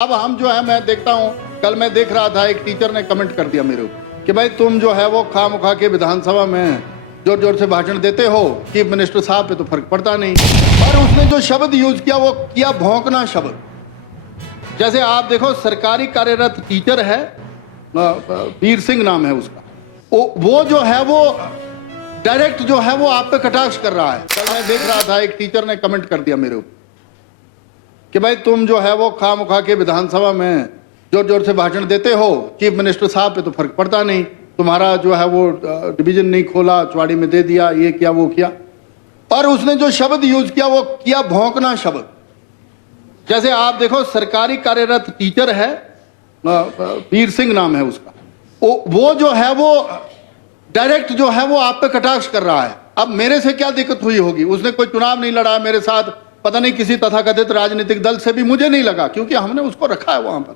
अब हम जो है मैं देखता हूँ, कल मैं देख रहा था एक टीचर ने कमेंट कर दिया मेरे ऊपर कि भाई तुम जो है वो खामखा के विधानसभा में जोर जोर से भाषण देते हो, चीफ मिनिस्टर साहब पे तो फर्क पड़ता नहीं। और उसने जो शब्द यूज किया वो किया भौंकना शब्द। जैसे आप देखो सरकारी कार्यरत टीचर है, वीर सिंह नाम है उसका, वो जो है वो डायरेक्ट जो है वो आप पे कटाक्ष कर रहा है। कल मैं देख रहा था एक टीचर ने कमेंट कर दिया मेरे ऊपर कि भाई तुम जो है वो खामखा के विधानसभा में जोर जोर से भाषण देते हो, चीफ मिनिस्टर साहब पे तो फर्क पड़ता नहीं, तुम्हारा जो है वो डिवीजन नहीं खोला, चुवाड़ी में दे दिया, ये किया वो किया। और उसने जो शब्द यूज किया वो किया भौंकना शब्द। जैसे आप देखो सरकारी कार्यरत टीचर है, वीर सिंह नाम है उसका, वो जो है वो डायरेक्ट जो है वो आप पे कटाक्ष कर रहा है। अब मेरे से क्या दिक्कत हुई होगी, उसने कोई चुनाव नहीं लड़ा मेरे साथ, पता नहीं किसी तथाकथित राजनीतिक दल से भी मुझे नहीं लगा क्योंकि हमने उसको रखा है वहां पर।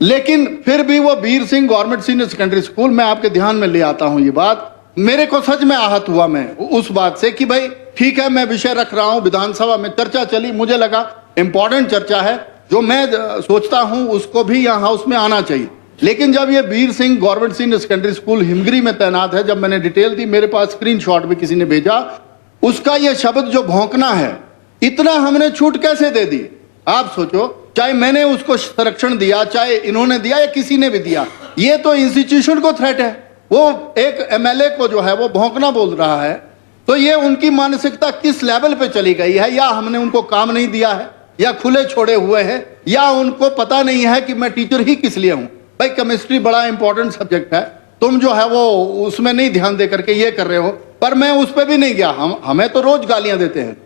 लेकिन फिर भी वो Veer Singh government senior secondary school, मैं आपके ध्यान में ले आता हूं ये बात, मेरे को सच में आहत हुआ मैं उस बात से कि भाई ठीक है मैं विषय रख रहा हूं, विधानसभा में चर्चा चली, मुझे लगा इंपॉर्टेंट चर्चा है, जो मैं सोचता हूं उसको भी यहाँ हाउस में आना चाहिए। लेकिन जब ये Veer Singh government senior secondary school Himgiri में तैनात है, जब मैंने डिटेल दी, मेरे पास स्क्रीनशॉट भी किसी ने भेजा, उसका ये शब्द जो भौंकना है, इतना हमने छूट कैसे दे दी। आप सोचो, चाहे मैंने उसको संरक्षण दिया, चाहे इन्होंने दिया या किसी ने भी दिया, ये तो इंस्टीट्यूशन को थ्रेट है। वो एक एमएलए को जो है वो भौंकना बोल रहा है, तो ये उनकी मानसिकता किस लेवल पे चली गई है, या हमने उनको काम नहीं दिया है, या खुले छोड़े हुए हैं, या उनको पता नहीं है कि मैं टीचर ही किस लिए हूं। भाई केमिस्ट्री बड़ा इंपॉर्टेंट सब्जेक्ट है, तुम जो है वो उसमें नहीं ध्यान दे करके ये कर रहे हो। पर मैं उस पर भी नहीं गया, हमें तो रोज गालियां देते हैं।